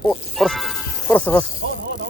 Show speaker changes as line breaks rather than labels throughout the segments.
걸었어.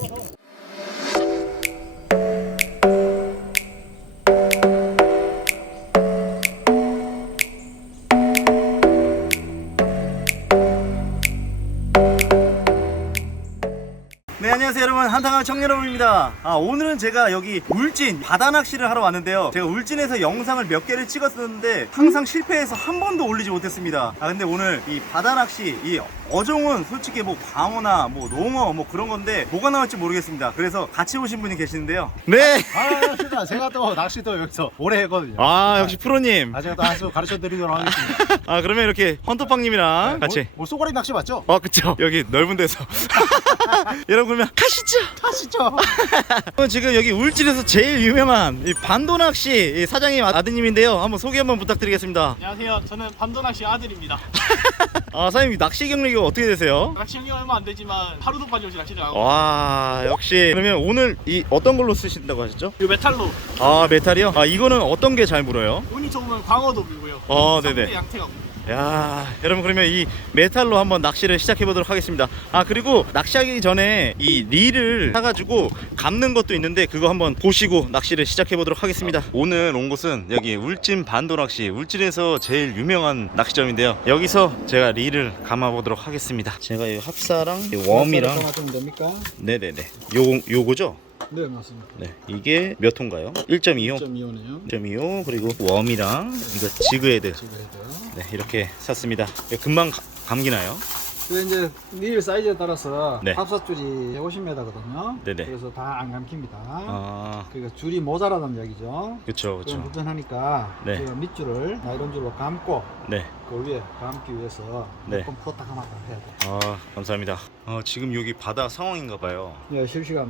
네, 안녕하세요 여러분, 한탕한 청년 여러분입니다. 오늘은 제가 여기 울진 바다 낚시를 하러 왔는데요. 제가 울진에서 영상을 몇 개를 찍었었는데 항상 실패해서 한 번도 올리지 못했습니다. 근데 오늘 이 바다 낚시, 이 어종은 솔직히 뭐 광어나 뭐 농어 뭐 그런 건데 뭐가 나올지 모르겠습니다. 그래서 같이 오신 분이 계시는데요. 네.
제가 또 낚시도 여기서 오래 했거든요.
역시 프로님.
제가 또 한 수 가르쳐 드리도록 하겠습니다.
그러면 이렇게 헌터빵님이랑 같이.
쏘가리 낚시 맞죠?
그쵸. 여기 넓은 데서. 여러분, 그러면 가시죠. 지금 여기 울진에서 제일 유명한 이 반도낚시 이 사장님 아드님인데요. 한번 소개 한번 부탁드리겠습니다.
안녕하세요. 저는 반도낚시 아들입니다.
사장님 낚시 경력이 어떻게 되세요?
낚시 경력 얼마 안 되지만 하루도 빠짐없이 낚시를 하고
와, 역시. 그러면 오늘 이 어떤 걸로 쓰신다고 하셨죠?
이 메탈로
메탈이요? 이거는 어떤 게 잘 물어요?
운이 좋으면 광어도 물고요.
네네.
상대 양태가 물고요.
야, 여러분, 그러면 이 메탈로 한번 낚시를 시작해 보도록 하겠습니다. 그리고 낚시하기 전에 이 릴을 사가지고 감는 것도 있는데 그거 한번 보시고 낚시를 시작해 보도록 하겠습니다. 오늘 온 곳은 여기 울진 반도낚시, 울진에서 제일 유명한 낚시점인데요. 여기서 제가 릴을 감아 보도록 하겠습니다. 제가 이 합사랑 이 웜이랑
좀 됩니까?
네네네, 요거죠?
네, 맞습니다.
네, 이게 몇 호인가요? 1.2호?
1.25네요.
1.25, 그리고 웜이랑 이거 지그헤드. 네, 이렇게 샀습니다. 금방 감기나요?
이제 릴 사이즈에 따라서
네.
합사줄이 150m거든요.
네네.
그래서 다 안 감깁니다. 그러니까 줄이 모자라다는 얘기죠.
그쵸.
그럼 불편하니까
네.
그 밑줄을 나이론 줄로 감고
네.
그 위에 감기 위해서
네.
조금 풀었다 감았다 해야 돼요.
감사합니다. 지금 여기 바다 상황인가 봐요.
예, 실시간.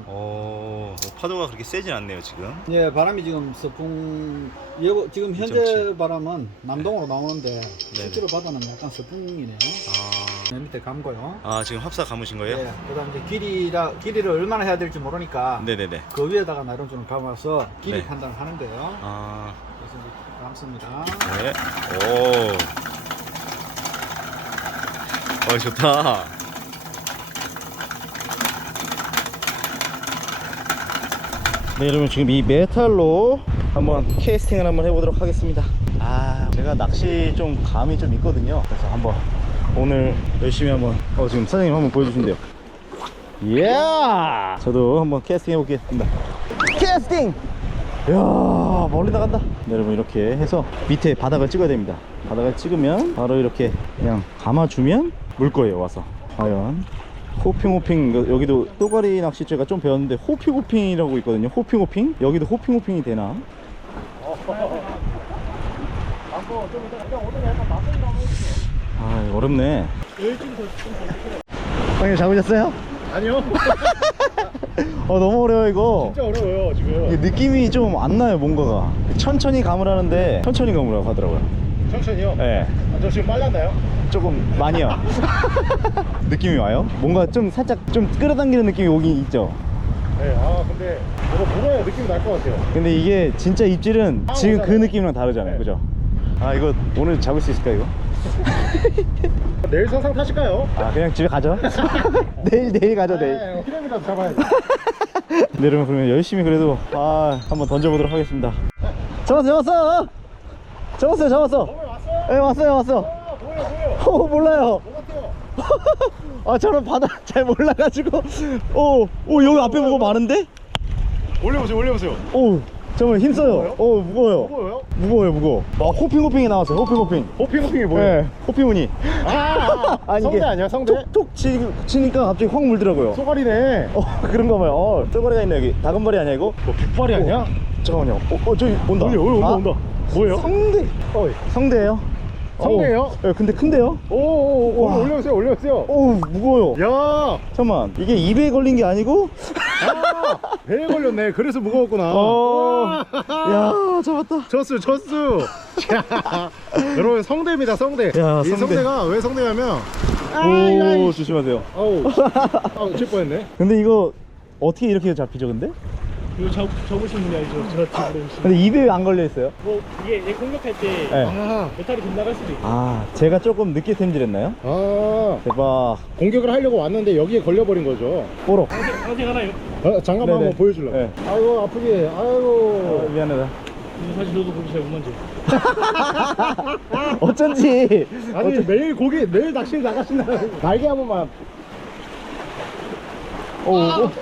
파도가 그렇게 세진 않네요, 지금.
예, 바람이 지금 서풍 지금 현재
2.7.
바람은 남동으로 나오는데 실제로 바다는 약간 서풍이네요. 맨 밑에 감고요.
지금 합사 감으신 거예요?
예, 그다음 이제 길이를 얼마나 해야 될지 모르니까
네네네.
그 위에다가 나이론줄을 감아서 길이
네.
판단을 하는데요. 그래서 이제 감습니다.
네. 좋다. 네, 여러분, 지금 이 메탈로 한번 캐스팅을 한번 해보도록 하겠습니다. 제가 낚시 좀 감이 좀 있거든요. 그래서 한번 오늘 열심히 한번 지금 사장님 한번 보여주신대요. 예! 저도 한번 캐스팅 해보겠습니다. 캐스팅! 이야, 멀리 나간다. 네, 여러분, 이렇게 해서 밑에 바닥을 찍어야 됩니다. 바닥을 찍으면 바로 이렇게 그냥 감아주면 물 거예요. 와서 과연 호핑 여기도 또가리 낚시죄가 좀 배웠는데 호핑이라고 있거든요. 호핑 여기도 호핑이 되나? 어렵네. 형님 잡으셨어요?
아니요.
너무 어려워 이거.
진짜 어려워요 지금.
이게 느낌이 좀 안 나요. 뭔가가 천천히 감으라는데 천천히 감으라고 하더라고요.
천천히요?
네.
저 지금 빨랐나요?
조금 많이요. 느낌이 와요? 뭔가 좀 살짝 좀 끌어당기는 느낌이 오긴 있죠.
네. 근데 뭐가 물어야 느낌이 날 것 같아요.
근데 이게 진짜 입질은 지금 그 느낌이랑 다르잖아요.
네.
그죠? 이거 오늘 잡을 수 있을까 이거?
내일 선상 타실까요?
그냥 집에 가죠. 내일 가죠. 내일.
필름이라도 잡아야지.
네, 여러분, 그러면 열심히 그래도 한번 던져보도록 하겠습니다. 잡았어요. 네, 왔어요.
뭐예요?
몰라요.
뭐 같아요?
저는 바다 잘 몰라가지고. 여기 앞에 뭐가 많은데?
올려보세요.
정말 힘써요. 무거워요. 무거워요. 호핑이 나왔어요.
호핑이 뭐예요?
네, 호핑무늬. 아니,
성대
이게
아니야, 성대?
톡 치니까 갑자기 확 물더라고요.
쏘가리네.
그런가 봐요. 쩌거리가 있네 여기. 다금발이 아니야 이거?
빅발이 아니야?
잠깐만요. 저기 온다.
온다. 뭐예요?
성대예요.
성대예요?
네, 근데 큰데요? 와.
올려보세요.
무거워요.
야,
잠깐만, 이게 입에 걸린 게 아니고?
배에 걸렸네. 그래서 무거웠구나.
야, 잡았다.
쳤수. 여러분, 성대입니다. 성대.
야,
이
성대.
성대가 왜 성대냐면
조심하세요.
칠 뻔했네.
근데 이거 어떻게 이렇게 잡히죠 근데?
이거 접으신 분이 아니죠? 저 집으로 오신.
근데 입에 왜 안 걸려 있어요?
뭐 이게 얘 공격할 때
네.
메탈이 빗나갈 수도 있고.
아, 제가 조금 늦게 템질했나요?
아,
대박.
공격을 하려고 왔는데 여기에 걸려버린 거죠.
뽀록.
방생 하나요?
잠깐만
네네.
한번 보여줄라.
네.
아이고 아프게. 아이고.
미안하다.
사실 저도 고기 잘 못 만져요.
어쩐지.
아니 매일 낚시 나가신다. 날개 한 번만.
오.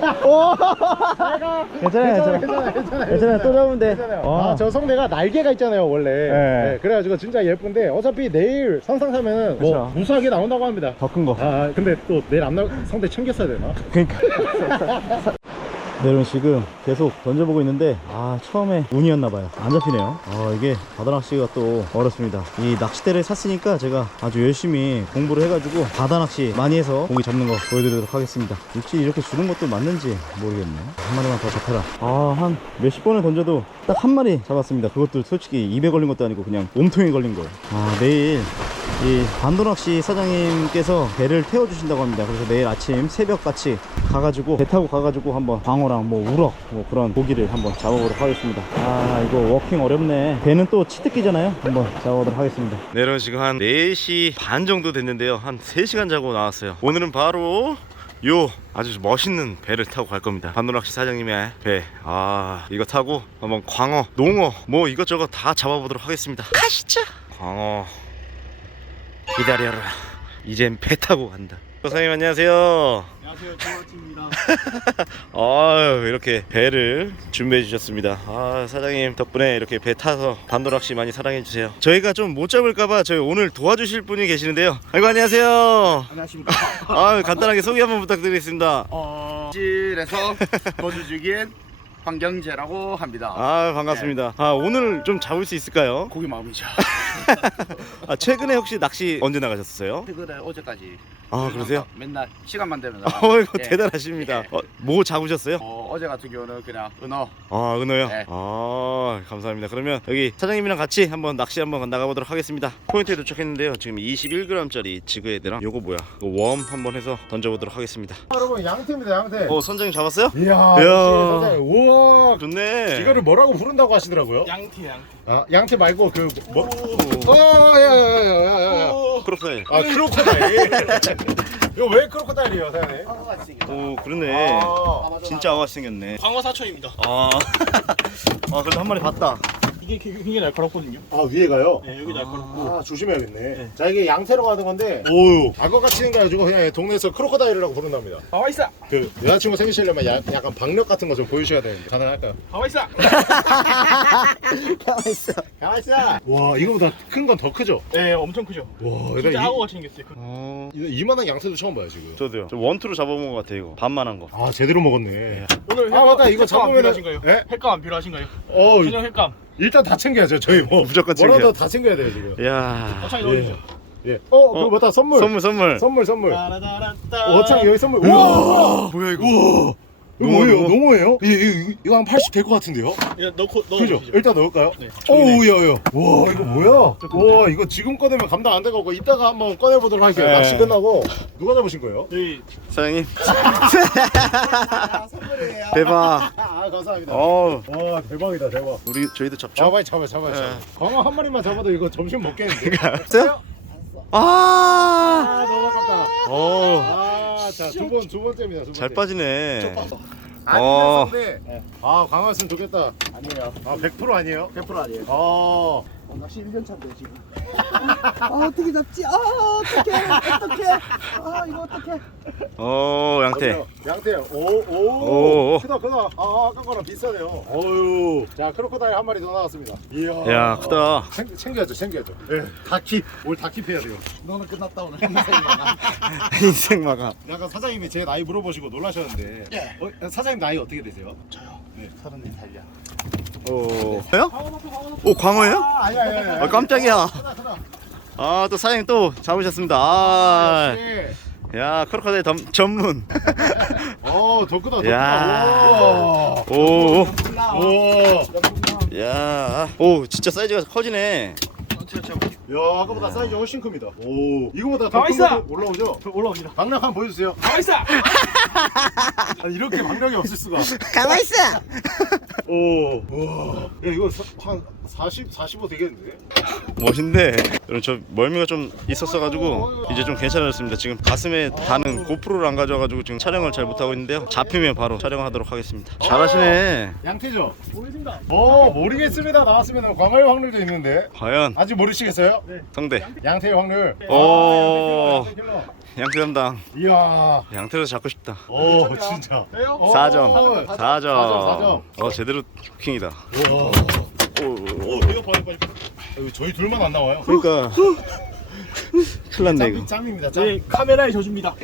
괜찮아요. 괜찮아요. 또 잡으면 돼.
아, 저 성대가 날개가 있잖아요 원래.
네.
네, 그래가지고 진짜 예쁜데 어차피 내일 선상 사면은 뭐
그쵸.
무수하게 나온다고 합니다.
더 큰 거.
아, 근데 또 내일 안 나올 성대 챙겼어야 되나?
그러니까. 네, 여러분 지금 계속 던져보고 있는데 처음에 운이었나봐요. 안 잡히네요. 이게 바다낚시가 또 어렵습니다. 이 낚싯대를 샀으니까 제가 아주 열심히 공부를 해가지고 바다낚시 많이 해서 고기 잡는 거 보여드리도록 하겠습니다. 육지 이렇게 주는 것도 맞는지 모르겠네. 한 마리만 더 잡혀라. 한 몇십 번을 던져도 딱 한 마리 잡았습니다. 그것도 솔직히 입에 걸린 것도 아니고 그냥 몸통에 걸린 거예요. 내일 이 반도낚시 사장님께서 배를 태워주신다고 합니다. 그래서 내일 아침 새벽같이 가가지고 배 타고 가가지고 한번 광어랑 뭐 우럭 뭐 그런 고기를 한번 잡아보도록 하겠습니다. 이거 워킹 어렵네. 배는 또 치트키잖아요. 한번 잡아보도록 하겠습니다. 네, 여러분 지금 한 4시 반 정도 됐는데요. 한 3시간 자고 나왔어요. 오늘은 바로 요 아주 멋있는 배를 타고 갈 겁니다. 반도낚시 사장님의 배. 이거 타고 한번 광어, 농어 뭐 이것저것 다 잡아보도록 하겠습니다. 가시죠. 광어 기다려라. 이젠 배 타고 간다. 사장님 안녕하세요.
안녕하세요, 조아치입니다.
이렇게 배를 준비해 주셨습니다. 사장님 덕분에 이렇게 배 타서 반도낚시 많이 사랑해 주세요. 저희가 좀 못 잡을까봐 저희 오늘 도와주실 분이 계시는데요. 아이고 안녕하세요.
안녕하십니까.
간단하게 소개 한번 부탁드리겠습니다.
실에서 거주 중인 황경재라고 합니다.
반갑습니다. 오늘 좀 잡을 수 있을까요?
고기 마음이죠.
최근에 혹시 낚시 언제 나가셨어요?
최근에 어제까지.
그러세요?
맨날 시간만 되면
이거
예.
대단하십니다.
예.
뭐 잡으셨어요?
어제 같은 경우는 그냥 은어.
은어요?
네.
감사합니다. 그러면 여기 사장님이랑 같이 한번 낚시 한번 나가보도록 하겠습니다. 포인트에 도착했는데요. 지금 21g짜리 지그헤드랑 요거 뭐야? 웜 한번 해서 던져보도록 하겠습니다.
여러분 양태입니다 양태.
선장님 잡았어요?
이야.
이야.
우와.
좋네.
이거를 뭐라고 부른다고 하시더라고요?
양티.
양태 말고 그 뭐? 야야야야야.
크로커다일.
크로커다일. 이거 왜 크로커다일이에요, 사장님?
오, 그러네.
아.
진짜 아가씨 생겼네.
광어 사촌입니다.
그래도 한 마리 봤다.
이게 굉장히 날카롭거든요.
위에가요?
네, 여기 날카롭고.
조심해야겠네. 자, 이게 양태로 가는 건데, 오유. 악어같이 생겨가지고 그냥 동네에서 크로커다일이라고 부른답니다.
가와 있어.
그 여자친구 생기시려면 약간 박력 같은 거 좀 보여주셔야 되는데 가능할까요?
가와 있어.
가만있어.
가만있어. 와, 이거보다 큰 건 더 크죠?
네, 엄청 크죠.
와,
진짜 악어같이 생겼어요.
이만한 양태도 처음 봐요 지금.
저도요. 저 원투로 잡아본 것 같아요, 이거. 반만한 거.
제대로 먹었네.
오늘
맞다, 이거
횟감 안
잡으면은-
필요하신가요?
예?
횟감 안 필요하신가요? 저녁 횟감.
일단 다 챙겨야죠. 저희 뭐
무조건
뭐라도
챙겨요.
다 챙겨야 돼요 지금.
이야.
어창이 넣어주죠.
예. 그거 맞다, 선물.
선물.
선물.
따라따라따.
어창 여기 선물. 우와.
뭐야, 이거?
우와. 이거
농어,
뭐예요?
농어?
농어예요? 이거 한 80 될 것 같은데요?
이거 넣고
그죠?
넣어주시죠.
일단 넣을까요?
네.
오우야야. 와, 이거 뭐야? 와, 이거 지금 꺼내면 감당 안 되고 이따가 한번 꺼내보도록 할게요.
네.
낚시 끝나고 누가 잡으신 거예요?
저희
사장님.
선물이에요.
대박.
감사합니다.
와,
대박이다, 대박.
저희도 잡죠?
빨리 잡아요. 광어 한 마리만 잡아도 이거 점심 먹겠는데.
없어요?
너무 아깝다.
잘
두 번째입니다. 두 번째.
빠지네.
광어였으면 좋겠다. 아니에요. 100% 아니에요?
100% 아니에요. 낚시 1년 차인데 지금. 어떻게 잡지? 어떡해. 이거 어떡해.
양태.
양태.
오.
크다. 아까 거랑 비슷하네요. 어유. 자, 크로커다일 한 마리 더 나왔습니다. 이야.
야, 크다.
챙겨야죠. 예. 다킵. 올 다킵 해야 돼요.
너는 끝났다 오늘.
인생 마감.
약간 사장님이 제 나이 물어보시고 놀라셨는데.
예.
사장님 나이 어떻게 되세요?
저요.
네.
34살이야.
뭐요? 광어예요?
아니야.
깜짝이야.
크다.
또 사장님 또 잡으셨습니다.
네.
야, 크로커다일 전문.
더 크다.
야.
오.
야. 오, 진짜 사이즈가 커지네.
제가 잡을게요.
야, 아까보다 사이즈 훨씬 큽니다. 오, 이거보다 더
가만히
큰
있어!
거 올라오죠?
올라옵니다.
박력 한번 보여주세요.
가만있어!
아니, 이렇게 박력이 없을 수가.
가만 있어.
오, 와, 야, 이거 한 45 되겠는데?
멋인데 여러분 저 멀미가 좀 있었어가지고 이제 좀 괜찮아졌습니다. 지금 가슴에 다는 고프로를 안 가져와가지고 지금 촬영을 잘 못하고 있는데요. 잡히면 바로 촬영하도록 하겠습니다. 잘하시네.
양태죠?
모르겠습니다.
모르겠습니다. 나왔으면 광어의 확률도 있는데.
과연
아직 모르시겠어요?
성대.
양태의 확률.
오,
양태 킬러.
양태 담당.
이야.
양태로 잡고 싶다.
오, 진짜.
4점. 4점.
4점.
제대로 킹이다.
와.
오,
이거 빨리. 저희 둘만 안 나와요.
그러니까 큰일 났네 이거.
짱입니다. 짱.
네, 카메라에 져줍니다.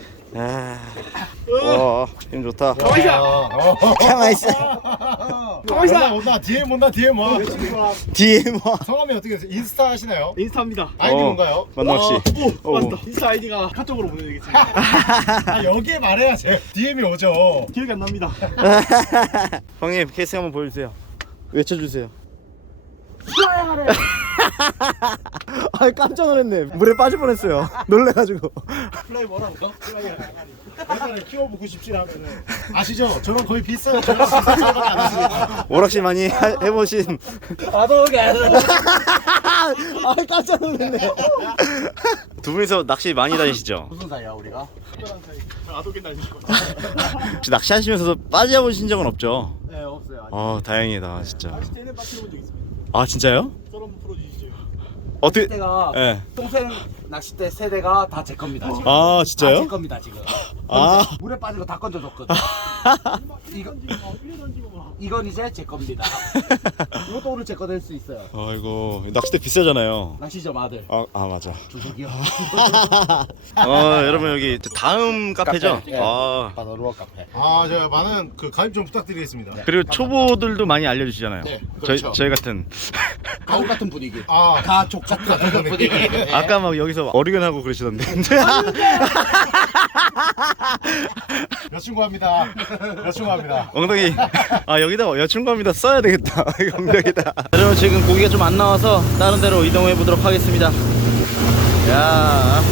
와, 힘 좋다. 가만 있어.
온다. DM 온다. DM 와.
DM 와.
성함이 어떻게 되세요? 인스타 하시나요?
인스타입니다.
아이디
어.
뭔가요?
만남 씨.
오, 맞다. 인스타 아이디가 카톡으로 보내드리겠습니다.
아, 여기에 말해야지. DM이 오죠.
기억이 안 납니다.
형님 케이스 한번 보여주세요. 외쳐주세요. 아 깜짝 놀랐네. 물에 빠질 뻔했어요. 놀래가지고.
플라이 뭐라고?
옛날에 키워보고 싶지 않으면 아시죠? 저랑 거의 비슷해요. 저랑 비슷한 생각밖에 안 하시니까.
오락실 많이 해보신.
아도게
아 깜짝 놀랐네. 두 분이서 낚시 많이 다니시죠?
무슨 사이야 우리가?
아도게 날리시고.
혹시 낚시하시면서도 빠져보신 적은 없죠?
네 없어요.
다행이다 진짜.
쟤는 빠뜨려 본적 있습니다.
아 진짜요?
썰 한번 풀어주시죠.
어떻게?
세대가
예.
동생 낚싯대 세대가 다 제 겁니다. 지금.
아
다 제
진짜요?
겁니다 지금.
아.
물에 빠진 거 다 건져줬거든. 이건 이제 제 겁니다. 이것도 오늘 제 거 될 수 있어요.
아이고 낚싯대 비싸잖아요.
낚시점 아들
아 맞아.
주석이요.
여러분 여기 다음 카페죠?
카페. 예. 바다 루어 카페.
제가 많은 가입 좀 부탁드리겠습니다.
그리고 초보들도 많이 알려주시잖아요.
네, 그렇죠.
저희 같은.
가옥 같은 분위기.
아,
가족 같은 분위기.
아까 막 여기서 어리견하고 그러시던데.
여친구 합니다. 여친구 합니다.
엉덩이. 여기다 여충갑니다 써야 되겠다. 엉덩이다. 여러분 지금 고기가 좀 안 나와서 다른 데로 이동해 보도록 하겠습니다. 야.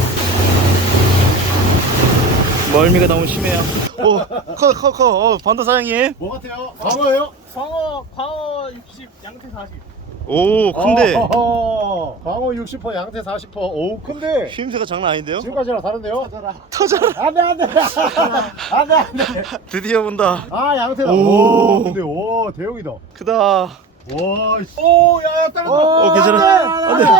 멀미가 너무 심해요. 커. 반도 사장님.
뭐 같아요? 광어예요?
광어 60, 양태 40.
오 큰데.
광어 60%, 양태 40%. 오, 큰데.
힘새가 장난 아닌데요?
지금까지랑 다른데요?
터져라.
안돼.
드디어 본다.
양태다.
오.
근데 오, 대형이다.
크다.
와,
오, 야, 떨어졌어.
괜찮아. 안돼.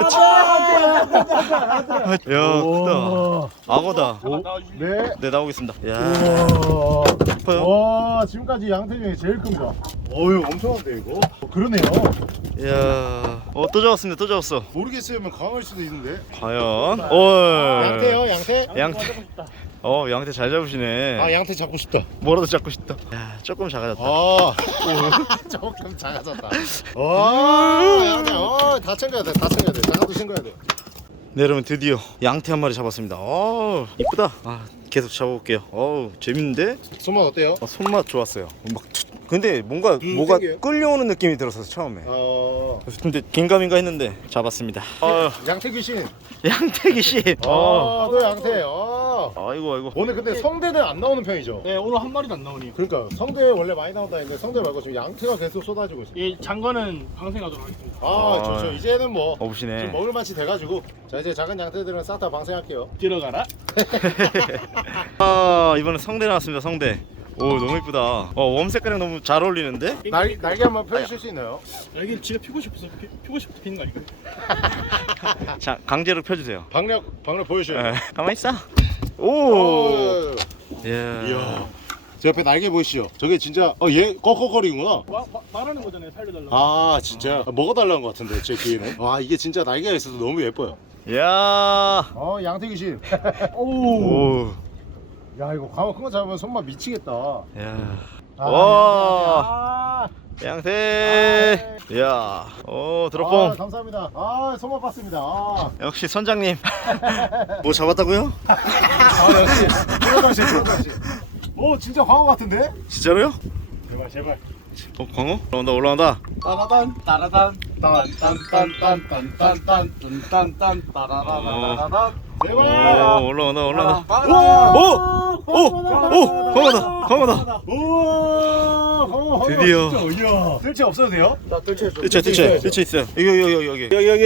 야
오.
크다. 악어다.
네.
네 나오겠습니다. 야.
와.
커요?
와, 지금까지 양태 중에 제일 큽니다. 어유, 엄청한데 이거. 그러네요.
야. 또 잡았습니다. 또 잡았어.
모르겠으면 강할 수도 있는데.
과연. 오.
양태요, 양태?
양태. 양태 잘 잡으시네.
양태 잡고 싶다.
뭐라도 잡고 싶다. 야, 조금 작아졌다.
조금 작아졌다. 양태. 다 챙겨야 돼. 장갑도 챙겨야 돼.
네, 여러분 드디어 양태 한 마리 잡았습니다. 이쁘다. 계속 잡아볼게요. 재밌는데?
손맛 어때요?
손맛 좋았어요. 근데 뭐가
땡겨요?
끌려오는 느낌이 들었어요 처음에. 근데 긴가민가 했는데 잡았습니다.
양태 귀신.
양태 귀신.
또 양태.
아이고.
오늘 근데 성대는 안 나오는 편이죠?
네, 오늘 한 마리도 안 나오네요.
그러니까 성대 원래 많이 나온다 했는데 성대 말고 지금 양태가 계속 쏟아지고 있어요.
이 장관은 방생하도록 하겠습니다.
좋죠. 이제는 뭐
없으시네.
지금 먹을 맛이 돼가지고 자 이제 작은 양태들은 싹 다 방생할게요.
들어가라.
이번에 성대 나왔습니다. 성대. 오 너무 이쁘다. 웜 색깔이랑 너무 잘 어울리는데?
날개 한번 펴주실 수 있나요?
여기 지가 피고 싶어서 피는 거 아닐까요?
자 강제로 펴주세요.
박력 보여주셔요.
가만히 있어. 오.
이야. 제 옆에 날개 보이시죠? 저게 진짜 얘 꺽꺽거리구나.
말하는 거잖아요. 살려달라고.
진짜 먹어달라는 것 같은데 제 귀에는. 이게 진짜 날개가 있어서 너무 예뻐요.
야.
양태 귀신.
오.
야 이거 광어 큰 거 잡으면 손맛 미치겠다.
야.
아,
와. 양태. 야. 드롭봉.
감사합니다. 손맛 봤습니다.
역시 선장님. 뭐 잡았다고요?
역시 프로다시. 오 진짜 광어 같은데?
진짜로요?
제발.
광어? 올라온다.
따라단. 딴딴딴딴딴딴딴딴딴딴 따라라라라라.
오, 올라온다.
광어.
오, 광어다.
오,
드디어.
이야. 뜰채 없어도 돼요? 나 뜰채 좀.
뜰채 있어요. 여기.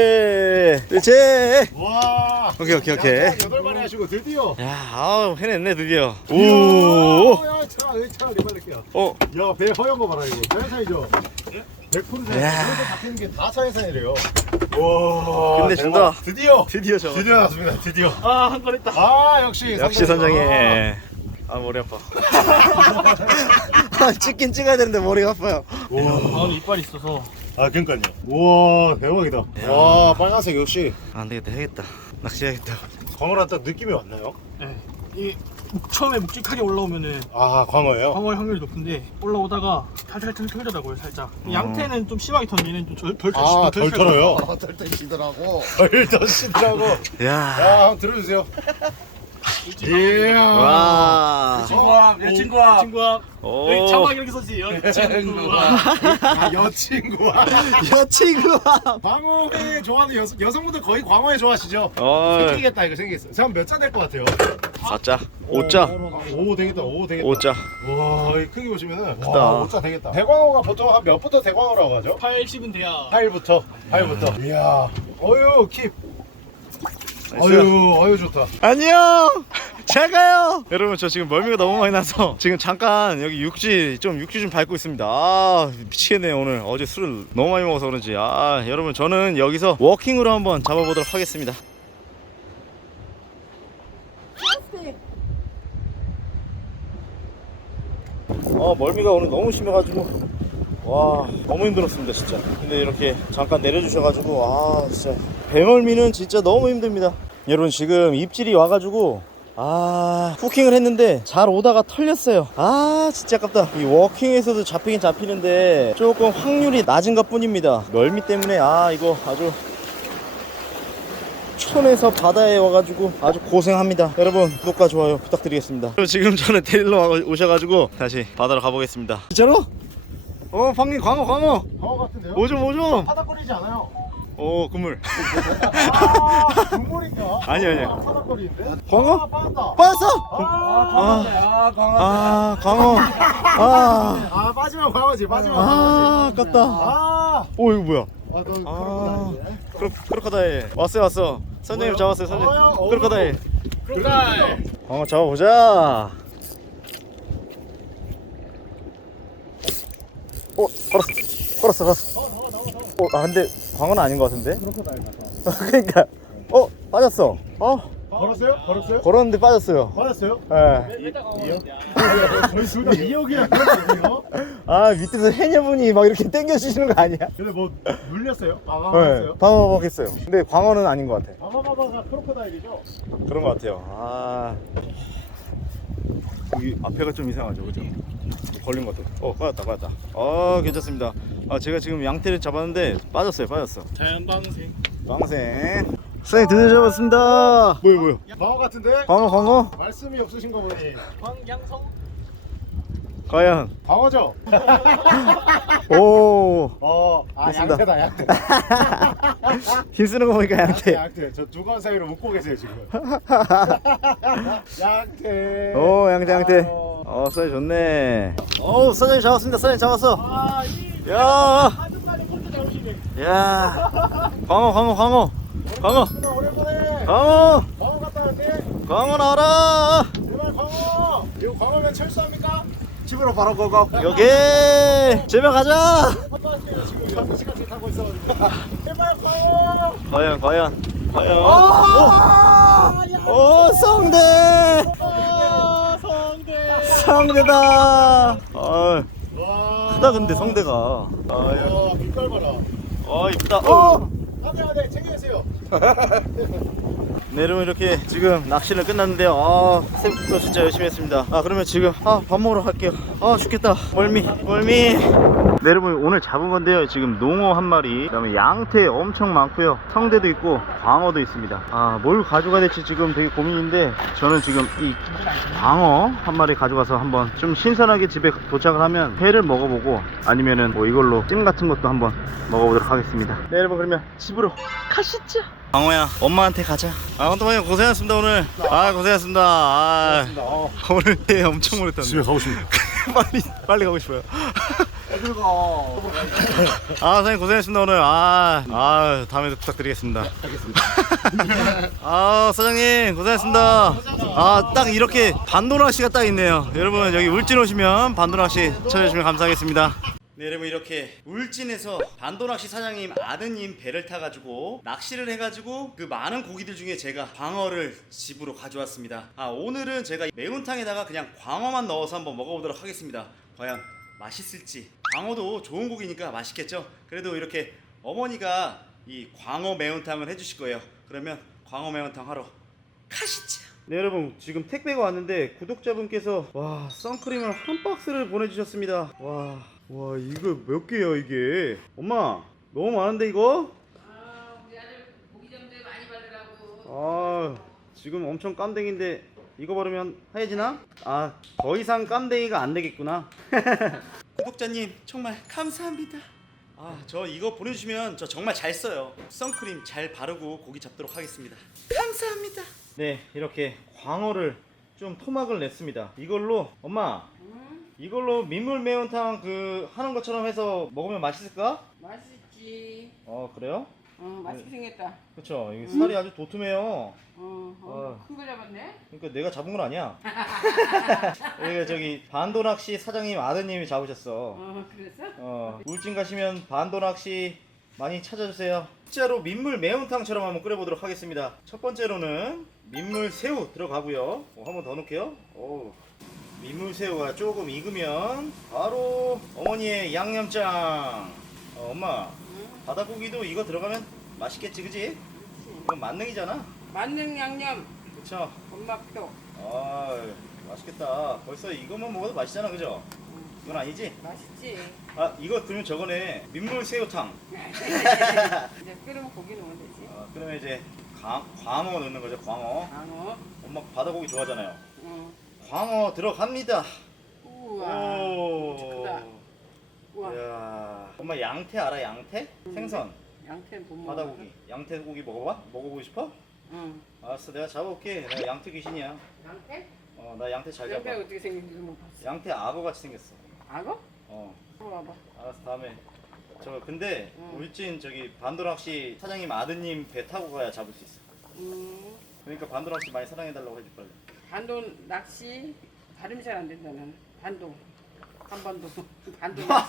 뜰채.
와.
오케이.
8마리 하시고 드디어.
야, 아우, 해냈네, 드디어. 오.
야, 차, 리발렛게요.
어,
야, 배 허연 거 봐라 이거. 자연산이죠? 100%
야.
자연산 잡히는 게 다 자연산이래요. 와.
끝내준다.
대박. 드디어
저.
나왔습니다. 드디어.
아, 한 건 했다.
아, 역시
선장님. 아, 머리 아파. 찍긴 찍어야 되는데 머리가 아파요.
방어는 이빨이 있어서.
아, 그러니까요. 우와, 대박이다. 와, 빨간색 역시.
안 되겠다, 해야겠다. 낚시해야겠다.
광어랑 딱 느낌이 왔나요?
네. 이 처음에 묵직하게 올라오면은
아, 광어예요?
방어의 확률이 높은데 올라오다가 살짝 털더라고요, 살짝. 양태는 좀 심하게 턴 얘는 좀
아, 덜 털어요?
덜 떼시더라고.
덜 터시더라고.
야.
야, 한번 들어주세요. 이야.
와.
여친구와
오.
여기 자막 이렇게 썼지. 여친구와.
아, 여친구와.
여친구와.
광어회 좋아하는 여성분들 거의 광어회 좋아하시죠?
어.
생기겠다, 이거 생기겠어. 잠깐 몇 자 될 것 같아요?
4자. 5자.
오, 되겠다, 5
5자.
와, 이 크기 보시면은.
크다.
와, 5자 되겠다. 대광어가 보통 한 몇부터 대광어라고 하죠?
80은 돼야.
8부터. 이야. 어유, 킵. 어유, 좋다.
안녕. 잘 가요. 여러분, 저 지금 멀미가 너무 많이 나서 지금 잠깐 여기 육지 좀 밟고 있습니다. 아, 미치겠네요. 오늘 어제 술을 너무 많이 먹어서 그런지. 아, 여러분, 저는 여기서 워킹으로 한번 잡아보도록 하겠습니다. 멀미가 오늘 너무 심해가지고 와, 너무 힘들었습니다 진짜. 근데 이렇게 잠깐 내려주셔가지고 아, 진짜 배멀미는 진짜 너무 힘듭니다. 여러분, 지금 입질이 와가지고 후킹을 했는데 잘 오다가 털렸어요. 아, 진짜 아깝다. 이 워킹에서도 잡히긴 잡히는데 조금 확률이 낮은 것 뿐입니다. 멀미 때문에 이거 아주 촌에서 바다에 와가지고 아주 고생합니다. 여러분, 구독과 좋아요 부탁드리겠습니다. 지금 저는 데리러 오셔가지고 다시 바다로 가보겠습니다. 진짜로? 방금 광어
광어 같은데요?
오좀
파닥거리지 않아요?
그물.
국물인가?
아니야.
파닥거리는데?
광어?
빠졌다.
빠졌어? 광어.
빠지면 광어지,
아깝다. 이거 뭐야?
너
크로커다일 왔어. 선장님 잡았어요. 선장님. 크로커다일.
그러니까
광어 잡아보자. 걸었어. 근데 광어는 아닌 것 같은데? 그러니까. 빠졌어.
걸었어요?
걸었는데 빠졌어요.
맞았어요?
예.
저희 둘다 2억이야.
밑에서 해녀분이 막 이렇게 당겨주시는 거 아니야?
근데 뭐 물렸어요?
네,
방황했어요?
방어먹겠어요. 근데 광어는 아닌 것 같아.
방황하다가 크로커다일이죠?
그런 것 같아요. 여기 앞에가 좀 이상하죠, 그죠? 걸린 것 같아. 빠졌다. 괜찮습니다. 제가 지금 양태를 잡았는데 빠졌어요.
자연방생.
방생. 선생님, 드디어 잡았습니다. 뭐야?
방어 같은데?
광어?
말씀이 없으신 거 보니
광양성.
과연?
방어죠?
오.
양태다.
힘쓰는 거 보니까 양태.
저 두건 사이로 묶고 계세요 지금. 양태.
양태. 사이즈 좋네. 선생님 잡았습니다. 선생님 잡았어. 야. 광어.
오랜만에
광어
갔다 왔네.
광어 나와라.
제발 광어. 이거 광어면 철수합니까?
집으로 바로 고고.
여기 제발 가자.
지금 6시간째 타고 있어가지고. 제발 광어.
과연. 성대다.
와.
크다 근데 성대가.
빛깔 봐라.
이쁘다.
안돼 챙겨주세요.
네, 여러분, 이렇게 지금 낚시는 끝났는데요. 새벽부터 진짜 열심히 했습니다. 그러면 지금 밥 먹으러 갈게요. 죽겠다. 멀미. 네, 여러분 오늘 잡은 건데요. 지금 농어 한 마리, 그다음에 양태 엄청 많고요. 성대도 있고 광어도 있습니다. 아, 뭘 가져가야 될지 지금 되게 고민인데, 저는 지금 이 광어 한 마리 가져가서 한번 좀 신선하게 집에 도착을 하면 회를 먹어보고, 아니면은 뭐 이걸로 찜 같은 것도 한번 먹어보도록 하겠습니다. 네, 여러분 그러면 집으로 가시죠. 광호야, 엄마한테 가자. 아, 헌터마님 고생하셨습니다 오늘. 아, 고생하셨습니다. 아, 오늘 회 엄청 오래 떴네.
집에 가고 싶네요.
빨리 가고 싶어요.
어딜 가?
아, 선생님 고생하셨습니다 오늘. 다음에도 부탁드리겠습니다. 알겠습니다. 아, 사장님 고생하셨습니다. 아, 딱 이렇게 반도낚시가 딱 있네요. 여러분 여기 울진 오시면 반도낚시 찾아주시면 감사하겠습니다. 네, 여러분 이렇게 울진에서 반도낚시 사장님 아드님 배를 타가지고 낚시를 해가지고 그 많은 고기들 중에 제가 광어를 집으로 가져왔습니다. 아, 오늘은 제가 매운탕에다가 그냥 광어만 넣어서 한번 먹어보도록 하겠습니다. 과연 맛있을지. 광어도 좋은 고기니까 맛있겠죠? 그래도 이렇게 어머니가 이 광어 매운탕을 해주실 거예요. 그러면 광어 매운탕 하러 가시죠. 네, 여러분 지금 택배가 왔는데 구독자분께서 와, 선크림을 한 박스를 보내주셨습니다. 와, 이거 몇 개야 이게? 엄마 너무 많은데 이거?
우리 아들 고기 점들 많이 받으라고.
아, 지금 엄청 깜댕인데 이거 바르면 하얘지나? 아, 더 이상 깜댕이가 안 되겠구나. 구독자님 정말 감사합니다. 아, 저 이거 보내주시면 저 정말 잘 써요. 선크림 잘 바르고 고기 잡도록 하겠습니다. 감사합니다. 네, 이렇게 광어를 좀 토막을 냈습니다. 이걸로 엄마, 이걸로 민물 매운탕 그 하는 것처럼 해서 먹으면 맛있을까?
맛있지.
그래요?
맛있게 생겼다.
그쵸, 이게 살이 아주 도톰해요.
큰 거 잡았네.
그러니까 내가 잡은 건 아니야. 이게 저기 반도낚시 사장님 아드님이 잡으셨어.
그랬어?
울진 가시면 반도낚시 많이 찾아주세요. 진짜로 민물 매운탕처럼 한번 끓여보도록 하겠습니다. 첫 번째로는 민물 새우 들어가고요. 한 번 더 넣을게요. 민물 새우가 조금 익으면 바로 어머니의 양념장. 엄마, 바다고기도 이거 들어가면 맛있겠지, 그지? 이건 만능이잖아.
만능 양념.
그쵸?
엄마도
아, 맛있겠다. 벌써 이것만 먹어도 맛있잖아, 그죠? 이건 아니지?
맛있지.
아, 이거 그러면 저거네. 민물 새우탕.
이제 끓으면 고기 넣으면 되지.
그러면 이제 광어 넣는 거죠, 광어.
광어.
엄마 바다고기 좋아하잖아요.
응.
광어 들어갑니다.
우와. 크다. 우와.
이야. 엄마 양태 알아, 양태? 생선.
양태는 못 먹어.
바다고기. 양태고기 먹어봐? 먹어보고 싶어?
응.
알았어, 내가 잡아올게. 나 양태 귀신이야.
양태?
나 양태 잘
양태
잡아.
어떻게 생긴지 못 봤어.
양태 악어 같이 생겼어.
악어?
어.
봐봐.
알았어, 다음에. 근데
응.
울진 저기 반도낚시 사장님 아드님 배 타고 가야 잡을 수 있어. 그러니까 반도낚시 많이 사랑해달라고 해줄 빨리.
반도 낚시 발음이 잘 안 된다 나는. 반도. 한반도. 반도 낚시.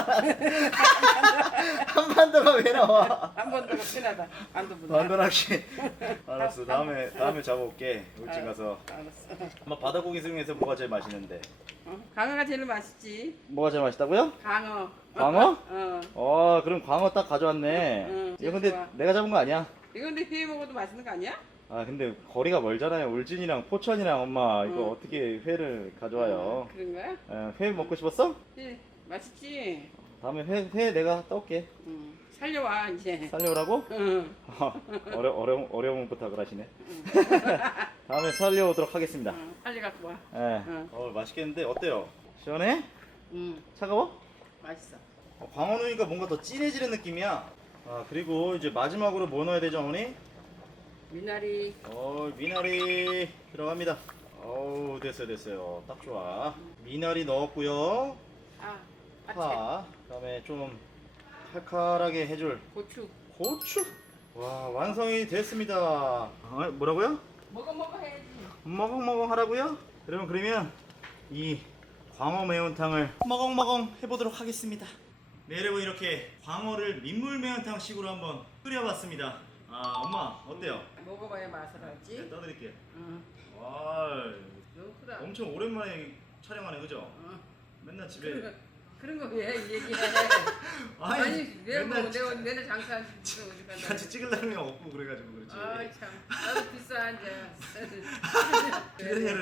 한반도가 왜 나와?
한반도가 편하다. 반도보다.
반도낚시. 알았어, 다음에 잡아올게. 울진 가서.
알았어.
엄마 바다고기 중에서 뭐가 제일 맛있는데?
강어가 제일 맛있지.
뭐가 제일 맛있다고요?
강어.
광어?
어.
그럼 광어 딱 가져왔네.
응,
이거 근데
좋아.
내가 잡은 거 아니야?
이거 근데 회 먹어도 맛있는 거 아니야?
아, 근데 거리가 멀잖아요. 울진이랑 포천이랑 엄마 이거
응.
어떻게 회를 가져와요?
그런 거야?
회 먹고 싶었어?
네, 맛있지.
다음에 회 내가 떠올게.
살려와 이제.
살려오라고?
응.
어려운 부탁을 하시네. 다음에 살려오도록 하겠습니다.
살려 갖고 와.
예.
응.
맛있겠는데 어때요? 시원해? 차가워?
맛있어.
광어 넣으니까 뭔가 더 진해지는 느낌이야. 그리고 이제 마지막으로 뭐 넣어야 되죠, 어머니?
미나리.
미나리 들어갑니다. 됐어요. 딱 좋아. 미나리 넣었고요. 파. 그다음에 좀 칼칼하게 해줄
고추.
고추. 와, 완성이 됐습니다. 뭐라고요?
먹어 해야지.
먹엉먹엉 하라고요? 여러분, 그러면 이 광어 매운탕을 먹엉먹엉 해보도록 하겠습니다. 네, 여러분, 이렇게 광어를 민물 매운탕 식으로 한번 끓여봤습니다. 엄마 어때요?
먹어봐야 맛을 알지.
네, 떠드릴게요.
응.
와,
너무 크다.
엄청 오랜만에 촬영하네, 그죠? 맨날 집에
그런 거 왜 얘기해?
아니,
아니 내가 뭐
맨날
내가 내내 장사한 지 어디 간다.
같이 찍으려는 게 없고 그래가지고 그렇지.
아이 참. 나도 비싸 이제.
기대녀는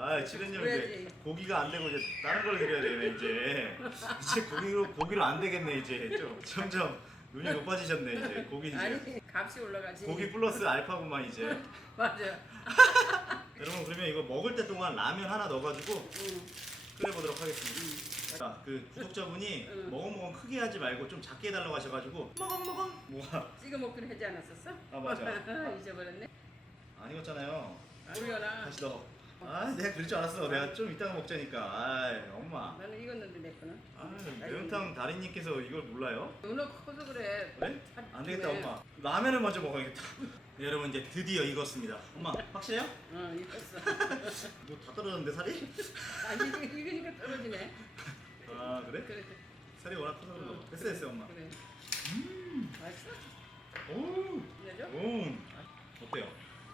아 지른님 이제
그래야지.
고기가 안 되고 이제 다른 걸 드려야 되네 이제 고기로 안 되겠네 이제 좀 점점 눈이 높아지셨네 이제 고기 이제
아니 값이 올라가지.
고기 플러스 알파고만 이제.
맞아.
여러분 그러면 이거 먹을 때 동안 라면 하나 넣어가지고
응.
끓여보도록 하겠습니다. 자, 그 구독자분이
응.
먹어 크게 하지 말고 좀 작게 해달라고 하셔가지고 먹어 뭐가
찍어 먹기로 하지 않았었어?
아, 맞아.
잊어버렸네.
안 익었잖아요.
우리가
다시 넣어. 아 내가 그럴 줄 알았어. 내가 좀 이따가 먹자니까. 아 엄마.
나는 익었는데 내 거는.
아 매운탕 달인님께서 이걸 몰라요?
은어 커서 그래.
그래? 안 되겠다 엄마. 라면을 먼저 먹어야겠다. 네, 여러분 이제 드디어 익었습니다. 엄마 확실해요?
어 익었어.
뭐 다 떨어졌는데 살이?
아니 익으니까 떨어지네.
아 그래?
그래
살이 워낙 커서 그런 거. 됐어 엄마.
그래. 맛있어?
오.
내줘?
오. 어때요?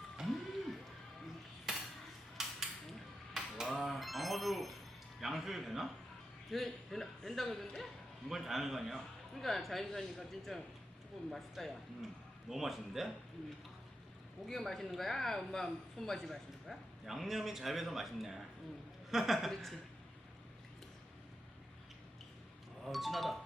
와 방어도 양식이 되나?
된다고 그러던데?
이건 자연산이야.
그러니까 자연산이니까 진짜 조금 맛있다 야.
너무 맛있는데?
고기가 맛있는 거야? 엄마 손맛이 맛있는 거야?
양념이 잘 배서 맛있네.
그렇지.
아 진하다.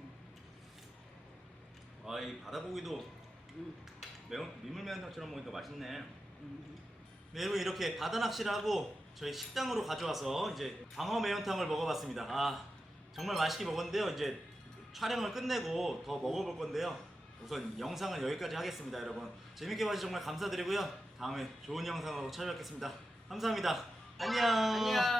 아이 바다고기도 민물 매운탕처럼 먹으니까 맛있네. 네, 여러분 이렇게 바다 낚시를 하고 저희 식당으로 가져와서 이제 방어 매운탕을 먹어봤습니다. 아 정말 맛있게 먹었는데요. 이제 촬영을 끝내고 더 먹어볼 건데요. 우선 영상은 여기까지 하겠습니다. 여러분 재밌게 봐주셔서 정말 감사드리고요. 다음에 좋은 영상으로 찾아뵙겠습니다. 감사합니다. 안녕.
안녕.